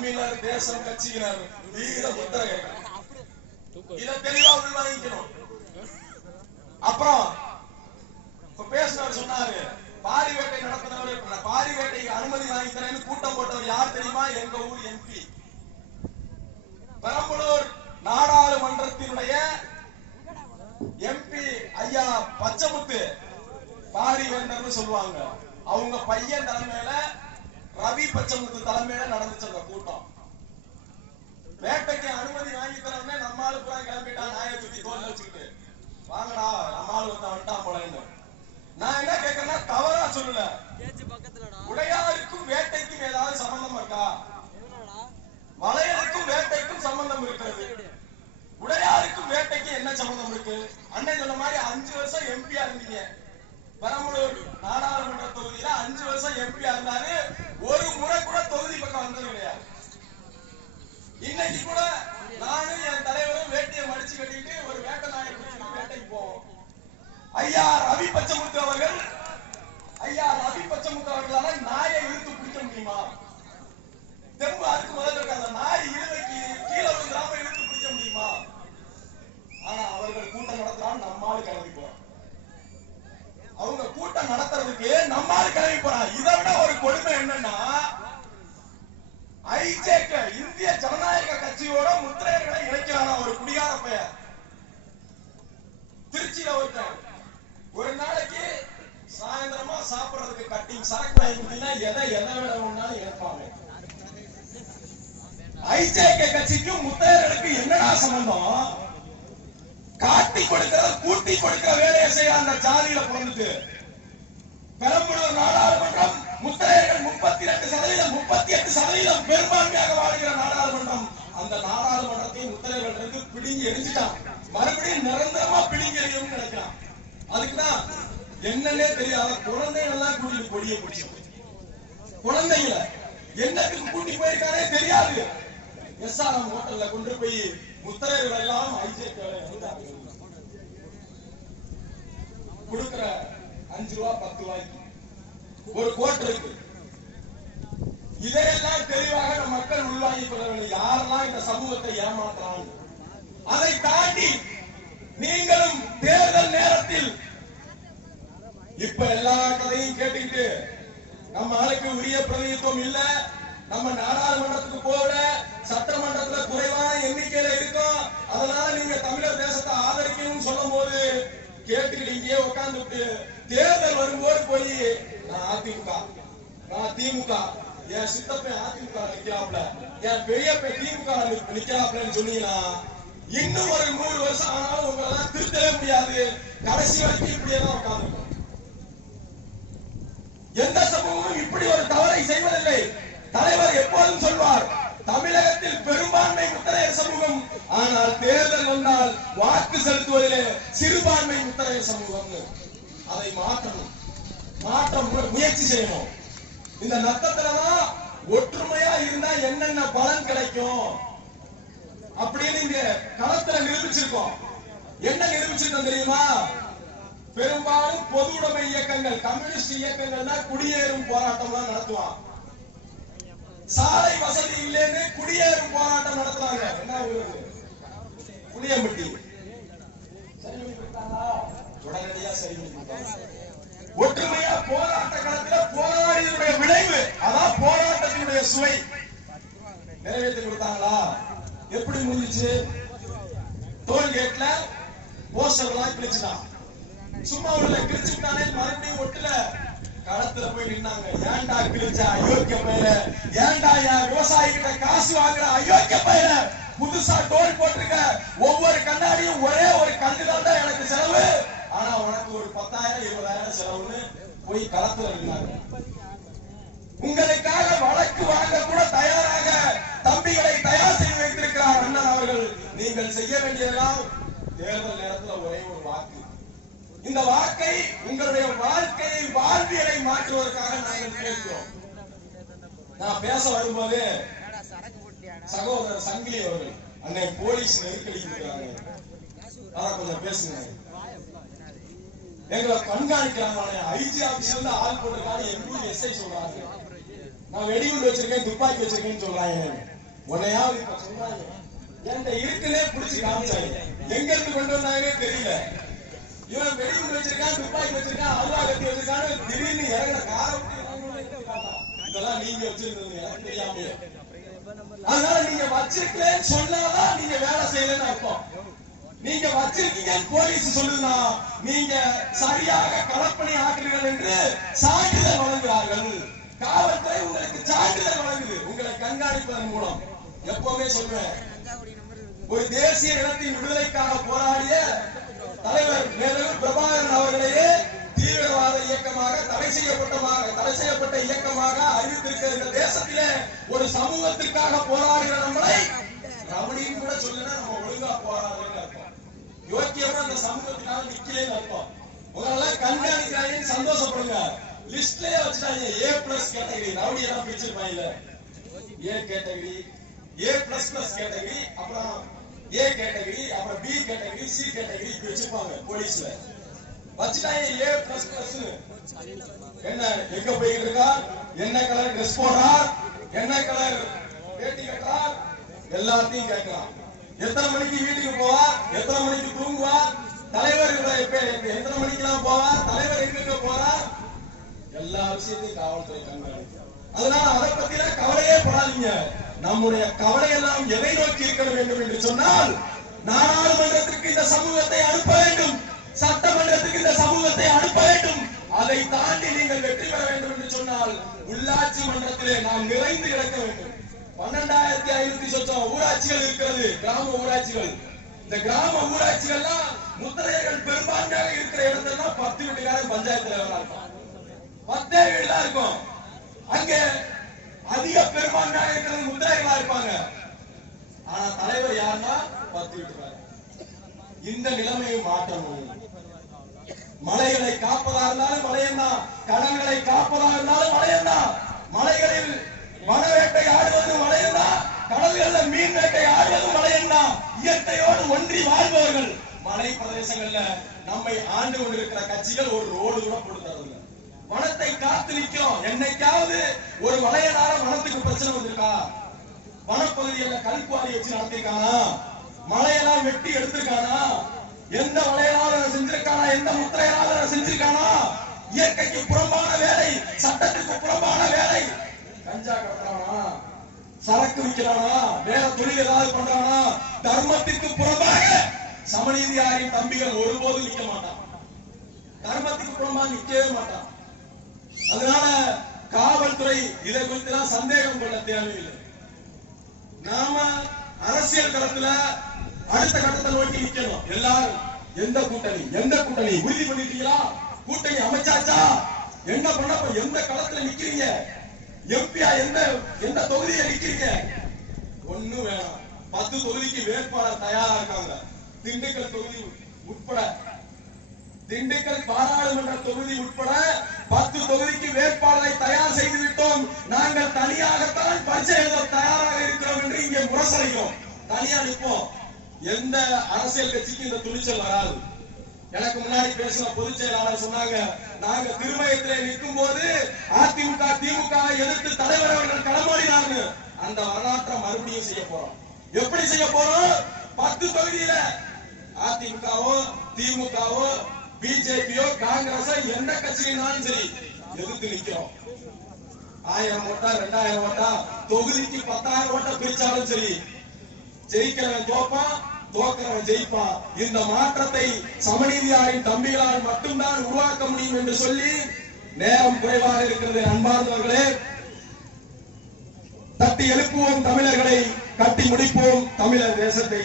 தமிழர் தேசம் கட்சியினர் வீர முத்திரைகள். இதை தெளிவா உள்வாங்கிக்கணும். அப்புறம் பேசினவர் சொன்னாரு, பாரி வேட்டை நடத்தினவர், பாரி வேட்டைக்கு அனுமதி வாங்கி தரேன்னு கூட்டம் போட்டவர் யார் தெரியுமா? எங்க ஊர் எம்பி, பெரம்பலூர் நாடாளுமன்றத்தினுடைய எம்பி ஐயா பச்சமுத்து பாரி வேண்டர்னு சொல்லுவாங்க. அவங்க பையன் தலைமையில, ரவி பச்சமுத்து தலைமையில நடந்துச்சு அந்த கூட்டம். வேட்டைக்கு அனுமதி வாங்கி தரவுடனே நம்மாலு பூரா கிளம்பிட்டான், நாயை தூக்கி தோல் வச்சுக்கிட்டு, வாங்கடா நம்மாலு வந்துட்டான் போலன்னு. நான் என்ன கேட்கறேன்னா, தவறா சொல்லல, உடையாருக்கும் வேட்டைக்கும் ஏதாவது சம்பந்தம் இருக்கா? வளையலுக்கும் வேட்டைக்கும் சம்பந்தம் இருக்கிறது. உடையாருக்கும் வேட்டைக்கும் என்ன சம்பந்தம் இருக்கு? அண்ணன் சொன்ன மாதிரி 5 வருஷம் எம்பியா இருந்தீங்க. பெரம்பலூர் நாடாளுமன்ற தொகுதியில 5 வருஷம் எம்பியா இருந்தாரு. ஒரு முறை கூட தொகுதி பக்கம் வந்தது கிடையாது. இன்னைக்கு கூட நானும் என் தலைவரும் வேட்டியை மடிச்சு கட்டிட்டு ஒரு வேட்டை நாயை பிடிச்சிட்டு வேட்டைக்கு போவோம். ஐயா ரவி பச்சமுத்து அவர்களால நாயை இழுத்து பிடிக்க முடியுமா? தெம்பு அதுக்கு முதல்ல இருக்காங்க. நாய் இழுவைக்கு கீழே விழுந்துடாம இழுத்து பிடிக்க முடியுமா? ஆனா அவர்கள் கூட்டம் நடத்துறான்னு நம்மால் கிளம்பி போறான். அவங்க கூட்டம் நடத்துறதுக்கு நம்மால் கிளம்பி போறான். இதை விட ஒரு கொடுமை என்னன்னா, ஐஜேக இந்திய ஜனநாயக கட்சியோட முத்திரையர்களை இணைக்கிறானா ஒரு குடிகார பெயர். திருச்சியில ஒரு நாளைக்கு சாயந்தரமா சாப்பிடுறதுக்கு கட்டிங் சரக்கு வாங்கிட்டீங்கன்னா எதை வேணும்னாலும் இணைப்பாங்க. ஐஜேக கட்சிக்கும் முத்திரையர்களுக்கு என்னடா சம்பந்தம்? காட்டி கொடுக்கிற கூட்டி கொடுக்கிற வேலையை செய்ய அந்த ஜாதியில பிறந்துட்டு பெரம்பலூர் நாடாளுமன்றம் முத்திரையர்கள் 38% பெரும்பான்மையாக வாழ்கிற நாடாளுமன்றம். அந்த நாடாளுமன்றத்தை முத்திரையர்கள் பிடிங்கி எரிஞ்சிட்டான். மறுபடியும் நிரந்தரமா பிடிங்கி எறியும் நினைக்கிறான். அதுக்குதான் என்னன்னே தெரியாத குழந்தைகள் எல்லாம் கூட்டிட்டு கொடியை பிடிச்சு, குழந்தைகளை என்னத்துக்கு கூட்டி போயிருக்கானே தெரியாது. எஸ்ஆர்எம் ஹோட்டல்ல கொண்டு போய் முத்திரையர்கள் எல்லாம் கொடுக்கிற 5 ரூபா 10 ரூபாய்க்கு ஒரு கோட் இருக்கு. இதையெல்லாம் தெளிவாக நம் மக்கள் உள்வாங்கிக் கொள்ள வேண்டும். யாரெல்லாம் இந்த சமூகத்தை ஏமாற்றாங்க. அதை தாண்டி நீங்களும் தேர்தல் நேரத்தில் இப்ப எல்லா கதையும் கேட்டுக்கிட்டு நம்ம ஆளுக்கு உரிய பிரதிநிதித்துவம் இல்ல, நம்ம நாடாளுமன்றத்துக்கு போகல, சட்டமன்றத்துல குறைவான எண்ணிக்கையில இருக்கும், அதனால நீங்க தமிழர் தேசத்தை ஆதரிக்கணும்னு சொல்லும் போது கேட்டுக்கிட்டு இங்கே உட்கார்ந்துட்டு தேர்தல் வரும்போது போய் நான் அதிமுக, நான் திமுக, என் சித்தப்பன் அதிமுக நிக்கிறாப்ல, என் பெரியப்ப திமுக நிக்கிறாப்லன்னு சொன்னீங்கன்னா இன்னும் ஒரு 100 வருஷம் ஆனாலும் உங்களெல்லாம் திருத்தவே முடியாது. கடைசி வரைக்கும் இப்படியேதான் உட்கார்ந்து. எந்த சமூகமும் இப்படி ஒரு தவறை செய்வதில்லை. தலைவர் எப்போதும் சொல்வார், தமிழகத்தில் பெரும்பான்மை முத்திரையர் சமூகம், ஆனால் தேர்தல் வந்தால் வாக்கு செலுத்துவதிலே சிறுபான்மை முத்திரையர் சமூகம். அதை மாற்ற முயற்சி செய்யணும். இந்த நத்தத்துலதான் ஒற்றுமையா இருந்தா என்னென்ன பலன் கிடைக்கும் அப்படின்னு இங்க களத்துல நிரூபிச்சிருக்கோம். என்ன நிரூபிச்சிருக்கோம் தெரியுமா? பெரும்பாலும் பொது உடைமை இயக்கங்கள், கம்யூனிஸ்ட் இயக்கங்கள் தான் குடியேறும் போராட்டம் நடத்துவான். சாலை வசதி இல்லைன்னு குடியேறும் போராட்டம் நடத்துறாங்க. என்ன ஊரு? புளியம்பட்டி. உடனடியா சரி பண்ணி கொடுத்தாங்க. ஒற்றுமையா போராட்ட களத்தில் போராடியதுடைய விளைவு, அதான் போராட்டத்தினுடைய சுவை. நிறைவேற்றி கொடுத்தாங்களா? எப்படி முடிஞ்சிச்சு? டோல்கேட்ல போஸ்டர்லாம் கிழிச்சுட்டான். சும்மா உள்ள கிழிச்சுட்டானே, மறுபடியும் ஒட்டுல களத்துல போய் நின்னாங்க. ஏன்டா கிழிச்சா அயோக்கிய பயிர, ஏன்டா விவசாயி கிட்ட காசு வாங்குற அயோக்கிய பயிர, புதுசா டோல் போட்டிருக்க, ஒவ்வொரு கண்ணாடியும் ஒரே ஒரு கல்லுதான் தான் எனக்கு செலவு, ஆனா உனக்கு ஒரு 10,000 20,000 செலவுன்னு போய் களத்துல நின்னாங்க. உங்களுக்காக வழக்கு வாங்க கூட தயாராக தம்பிகளை தயார் செய்து வைத்திருக்கிறார் அண்ணன் அவர்கள். நீங்கள் செய்ய வேண்டியதெல்லாம் தேர்தல் நேரத்தில் ஒரே ஒரு வாக்கு. இந்த வாக்கை உங்களுடைய வாழ்க்கையை, வாழ்வியலை மாற்றுவதற்காக நாங்கள் கேட்கிறோம். நான் பேச வரும்போது சகோதரர் சங்கிலி அவர்கள் அன்னை போலீஸ் நெருக்கடி இருக்கிறாங்க, அதான் கொஞ்சம் பேசுங்க. எங்களை கண்காணிக்கிறாங்க. ஐஜி ஆபீஸ்ல இருந்து ஆள் போட்டிருக்காங்க, எம்பி எஸ்ஐ சொல்றாங்க. நான் வெடிகுண்டு வச்சிருக்கேன் துப்பாக்கி வச்சிருக்கேன்னு சொல்றாங்க. உன்னையாவது இப்ப சொல்றாங்க என்கிட்ட இருக்குன்னே புடிச்சு காமிச்சாங்க. எங்க இருந்து கொண்டு வந்தாங்கன்னே தெரியல. இவன் வெடிகுண்டு வச்சிருக்கான் துப்பாக்கி வச்சிருக்கான் அல்வா கட்டி வச்சிருக்கான்னு திடீர்னு இறங்கின காரை இதெல்லாம் நீங்க வச்சிருந்தது எனக்கு தெரியாம. அதனால நீங்க வச்சிருக்கேன்னு சொன்னாதான் நீங்க வேலை செய்யலன்னு அர்த்தம். நீங்க வச்சிருக்கீங்க போலீஸ் சொல்லுனா நீங்க சரியாக களப்பணி ஆக்குறீர்கள் என்று சான்றிதழ் வழங்குகிறார்கள். காவல்துறை உங்களுக்கு சான்றிதழ் வழங்குது உங்களை கண்காணிப்பதன் மூலம். எப்பவுமே சொல்லுவேன், ஒரு தேசிய இனத்தின் விடுதலைக்காக போராடிய தலைவர் மேலும் பிரபாகரன் அவர்களையே தீவிரவாத இயக்கமாக தடை செய்யப்பட்ட இயக்கமாக அறிவித்திருக்கிற இந்த தேசத்திலே ஒரு சமூகத்திற்காக போராடுகிற நம்மளை ரமணின்னு கூட சொல்லுனா நம்ம ஒழுங்கா போராடுறோம்னு அர்த்தம். யோக்கியமா அந்த சமூகத்தினால நிக்கலன்னு அர்த்தம். உங்களெல்லாம் கண்காணிக்கிறாங்கன்னு சந்தோஷப்படுங்க. லிஸ்ட்லயே வச்சுட்டாங்க A+ கேட்டகரி. ரவுடி எல்லாம் பிரிச்சிருப்பாங்க. A கேட்டகரி, A++ கேட்டகரி, அப்புறம் A கேட்டகரி, அப்புறம் B கேட்டகரி, C கேட்டகரி வச்சிருப்பாங்க போலீஸ்ல. வச்சுட்டாங்க A++. என்ன எங்க போயிட்டு இருக்கா, என்ன கலர் ட்ரெஸ் போடுறார், என்ன கலர் வேட்டி கட்டுறார், எல்லாத்தையும் கேட்கலாம். எத்தனை மணிக்கு வீட்டுக்கு போவார், எத்தனை மணிக்கு தூங்குவார், தலைவர் எத்தனை மணிக்கெல்லாம் போவார், தலைவர் எங்க போறார், எல்லா விஷயத்தையும் காவல்துறை கண்காணிக்கும். அதனால அதை பத்தி கவலையே படாதீங்க. நம்முடைய கவலை எல்லாம் எதை நோக்கி இருக்க வேண்டும் என்று சொன்னால், நாடாளுமன்றத்திற்கு இந்த சமூகத்தை அனுப்ப வேண்டும், சட்டமன்றத்துக்கு இந்த சமூகத்தை அனுப்ப வேண்டும். அதை தாண்டி நீங்கள் வெற்றி பெற வேண்டும் என்று சொன்னால் உள்ளாட்சி மன்றத்திலே நாம் நிறைந்து கிடக்க வேண்டும். 12,500 சொச்சம் ஊராட்சிகள் இருக்கிறது, கிராம ஊராட்சிகள். இந்த கிராம ஊராட்சிகள்லாம் முத்திரையர்கள் பெரும்பான்மையாக இருக்கிற இடத்துல 10 வீட்டுக்காரன் பஞ்சாயத்து தலைவராக இருப்பான், 10 வீடு தான் இருக்கும். அங்க அதிக பெரும்பான்மையாக இருக்கிறது முத்திரைகளா இருப்பாங்க. ஆனா தலைவர் யாருன்னா 10 வீட்டுக்காரன். இந்த நிலைமையை மாற்றணும். மலைகளை காப்பதா இருந்தாலும் மலையந்தான், கடல்களை காப்பதா இருந்தாலும் மலையந்தான். மலைகளில் வன வேட்டை ஆடுவது மலையந்தான், கடல்கள்ல மீன் வேட்டை ஆடுவது மலையந்தான். இயற்கையோடு ஒன்றி வாழ்பவர்கள். மலை பிரதேசங்கள்ல நம்மை ஆண்டு கொண்டிருக்கிற கட்சிகள் ஒரு ரோடு கூட கொடுத்ததில்லை. வனத்தை காத்து நிற்கும். என்னைக்காவது ஒரு மலையனார வனத்துக்கு பிரச்சனை வந்திருக்கா? வனப்பகுதியில் கல்குவாரி வச்சு நடத்திருக்கானா? மலையெல்லாம் வெட்டி எடுத்திருக்கானா? எந்த மலையனாலும் செஞ்சிருக்கானா? எந்த முத்திரையனாலும் செஞ்சிருக்கானா? இயற்கைக்கு புறம்பான வேலை, சட்டத்துக்கு புறம்பான வேலை. கஞ்சா கடத்துறானா, சரக்கு விற்கிறானா, வேற தொழில் ஏதாவது பண்றானா? தர்மத்திற்கு புறம்பாக சமநீதியாரின் தம்பிகள் ஒருபோதும் நிக்க மாட்டான். தர்மத்துக்கு புறம்பாக நிக்கவே மாட்டான். அதனால காவல்துறை இதை குறித்து சந்தேகம் கொள்ள தேவையில்லை. நாம அரசியல் களத்துல அடுத்த கட்டத்தை நோக்கி நிக்கணும். எல்லாரும் எந்த கூட்டணி உறுதி பண்ணிட்டீங்களா? கூட்டணி அமைச்சாச்சா? என்ன பண்ண எந்த களத்துல நிக்கிறீங்க? எம்பியா எந்த தொகுதியை நிக்கிறீங்க? ஒண்ணு வேணாம். 10 தொகுதிக்கு வேட்பாளர் தயாரா இருக்காங்க. திண்டுக்கல் தொகுதி உட்பட, திண்டுக்கல் பாராளுமன்ற தொகுதி உட்பட 10 தொகுதிக்கு வேட்பாளரை தயார் செய்து விட்டோம். நாங்கள் தனியாகத்தான் பரிசை எழுத தயாராக இருக்கிறோம் என்று இங்கே முரசறைகிறோம். தனியா நிற்போம். எந்த அரசியல் கட்சிக்கு இந்த துணிச்சல் வராது. எனக்கு முன்னாடி பேசின பொதுச் செயலாளர் சொன்னாங்க, நாங்க திருமயத்திலே நிற்கும் போது அதிமுக திமுக எதிர்த்து தலைவர் அவர்கள் களமாடினாங்க. அந்த வரலாற்றை மறுபடியும் செய்ய போறோம். எப்படி செய்ய போறோம்? 10 தொகுதியில அதிமுகவோ திமுகவோ பிஜேபியோ காங்கிரஸோ எந்த கட்சியினாலும் சரி எதிர்த்து நிக்கிறோம். 1000 ஓட்டா 2000 ஓட்டா தொகுதிக்கு 10,000 ஓட்ட பிரிச்சாலும் சரி, ஜெயிக்கிறவன் தோப்பான், தோக்கிறவன் ஜெயிப்பான். இந்த மாற்றத்தை சமநீதியாரின் தம்பிகளால் மட்டும்தான் உருவாக்க முடியும் என்று சொல்லி, நேரம் குறைவாக இருக்கிறது அன்பார்ந்தவர்களே, தட்டி எழுப்புவோம் தமிழர்களை, கட்டி முடிப்போம் தமிழர் தேசத்தை.